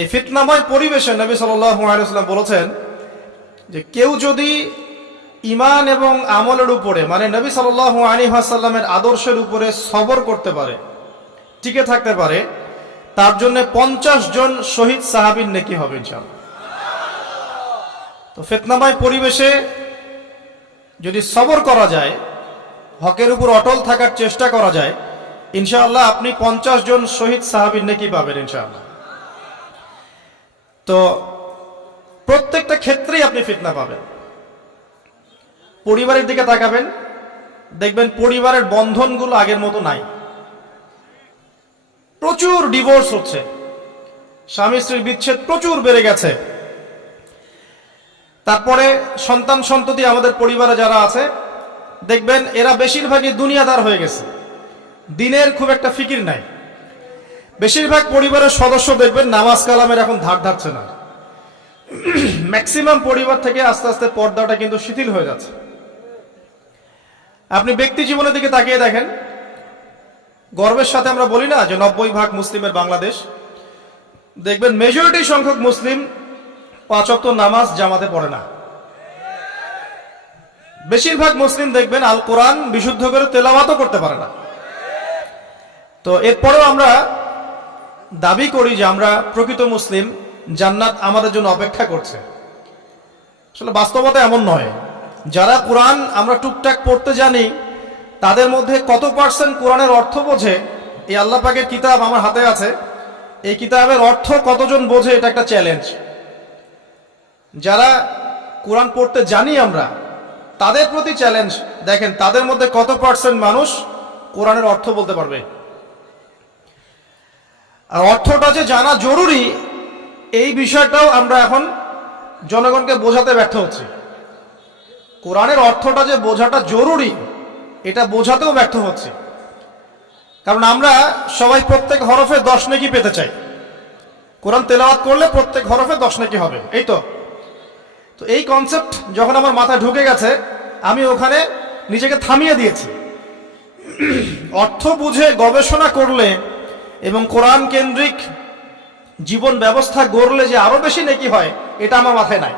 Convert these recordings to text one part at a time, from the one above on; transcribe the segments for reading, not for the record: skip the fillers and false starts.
এই ফিতনাময় পরিবেশে নবী সাল্লাল্লাহু আলাইহি ওয়াসাল্লাম বলেছেন যে কেউ যদি ঈমান এবং আমলের উপরে মানে নবী সাল্লাল্লাহু আলাইহি ওয়াসাল্লামের আদর্শের উপরে সবর করতে পারে, টিকে থাকতে পারে, তার জন্য 50 জন শহীদ সাহাবীর নেকি হবে ইনশাআল্লাহ। তো ফিতনাময় পরিবেশে যদি সবর করা যায়, হকের উপর অটল থাকার চেষ্টা করা যায়, ইনশাআল্লাহ আপনি 50 জন শহীদ সাহাবীর নেকি পাবেন ইনশাআল্লাহ। তো প্রত্যেকটা ক্ষেত্রেই আপনি ফিতনা পাবেন। পরিবারের দিকে তাকাবেন, দেখবেন পরিবারের বন্ধনগুলো আগের মতো নাই। প্রচুর ডিভোর্স হচ্ছে, স্বামী স্ত্রীর বিচ্ছেদ প্রচুর বেড়ে গেছে। তারপরে সন্তান সন্ততি আমাদের পরিবারে যারা আছে দেখবেন এরা বেশিরভাগই দুনিয়াদার হয়ে গেছে, দিনের খুব একটা ফিকির নাই। বেশিরভাগ পরিবারের সদস্য দেখবেন নামাজ কালামের এখন ধার ধারছে না। ম্যাক্সিমাম পরিবার থেকে আস্তে আস্তে পর্দাটা কিন্তু শিথিল হয়ে যাচ্ছে। আপনি ব্যক্তি জীবনের দিকে তাকিয়ে দেখেন, গর্বের সাথে আমরা বলি না যে 90% মুসলিমের বাংলাদেশ, দেখবেন মেজরিটি সংখ্যক মুসলিম 5 ওয়াক্ত নামাজ জামাতে পড়ে না। বেশিরভাগ মুসলিম দেখবেন আল কোরআন বিশুদ্ধ করে তেলাওয়াতও করতে পারে না। তো এরপরেও আমরা দাবি করি যে আমরা প্রকৃত মুসলিম, জান্নাত আমাদের জন্য অপেক্ষা করছে। আসলে বাস্তবতা এমন নয়। যারা কোরআন আমরা টুকটাক পড়তে জানি, তাদের মধ্যে কত পার্সেন্ট কোরআনের অর্থ বোঝে? এই আল্লাহ পাকের কিতাব আমার হাতে আছে, এই কিতাবের অর্থ কতজন বোঝে? এটা একটা চ্যালেঞ্জ। যারা কোরআন পড়তে জানি আমরা, তাদের প্রতি চ্যালেঞ্জ, দেখেন তাদের মধ্যে কত পার্সেন্ট মানুষ কোরআনের অর্থ বলতে পারবে। আর অর্থটা যে জানা জরুরি, এই বিষয়টাও আমরা এখন জনগণকে বোঝাতে ব্যর্থ হচ্ছি। কোরআনের অর্থটা যে বোঝাটা জরুরি, এটা বোঝাতেও ব্যর্থ হচ্ছে। কারণ আমরা সবাই প্রত্যেক হরফে 10 নেকি পেতে চাই। কোরআন তেলাওয়াত করলে প্রত্যেক হরফে 10 নেকি হবে, এই তো। তো এই কনসেপ্ট যখন আমার মাথায় ঢুকে গেছে, আমি ওখানে নিজেকে থামিয়ে দিয়েছি। অর্থ বুঝে গবেষণা করলে এবং কোরআন কেন্দ্রিক জীবন ব্যবস্থা গড়লে যে আরো বেশি নেকি হয়, এটা আমার মাথায় নাই।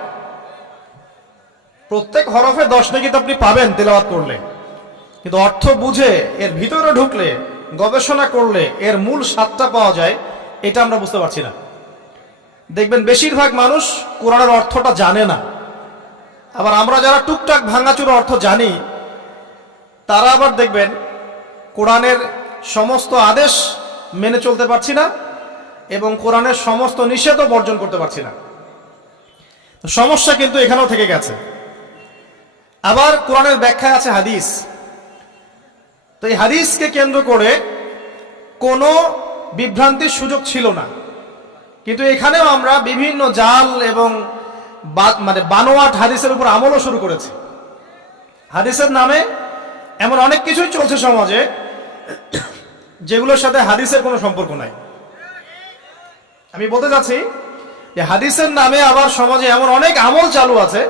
প্রত্যেক হরফে 10 নেকি তো আপনি পাবেন তেলাওয়াত করলে, কিন্তু অর্থ বুঝে এর ভিতরে ঢুকলে, গবেষণা করলে এর মূল স্বাদটা পাওয়া যায়, এটা আমরা বুঝতে পারছি না। দেখবেন বেশিরভাগ মানুষ কোরআনের অর্থটা জানে না। আবার আমরা যারা টুকটাক ভাঙাচুরা অর্থ জানি, তারা আবার দেখবেন কোরআনের সমস্ত আদেশ মেনে চলতে পারছি না এবং কোরআনের সমস্ত নিষেধও বর্জন করতে পারছি না। সমস্যা কিন্তু এখানেও থেকে গেছে। আবার কোরআনের ব্যাখ্যায় আছে হাদিস। তো এই হাদিসকে কেন্দ্র করে কোনো বিভ্রান্তির সুযোগ ছিল না, কিন্তু এখানেও আমরা বিভিন্ন জাল এবং মানে বানোয়াট হাদিসের উপর আমলও শুরু করেছি। হাদিসের নামে এমন অনেক কিছুই চলছে সমাজে, যেগুলোর সাথে হাদিসের কোনো সম্পর্ক নাই। আমি বলতে চাচ্ছি যে হাদিসের নামে আবার সমাজে এমন অনেক আমল চালু আছে,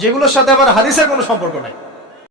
যেগুলোর সাথে আবার হাদিসের কোনো সম্পর্ক নাই।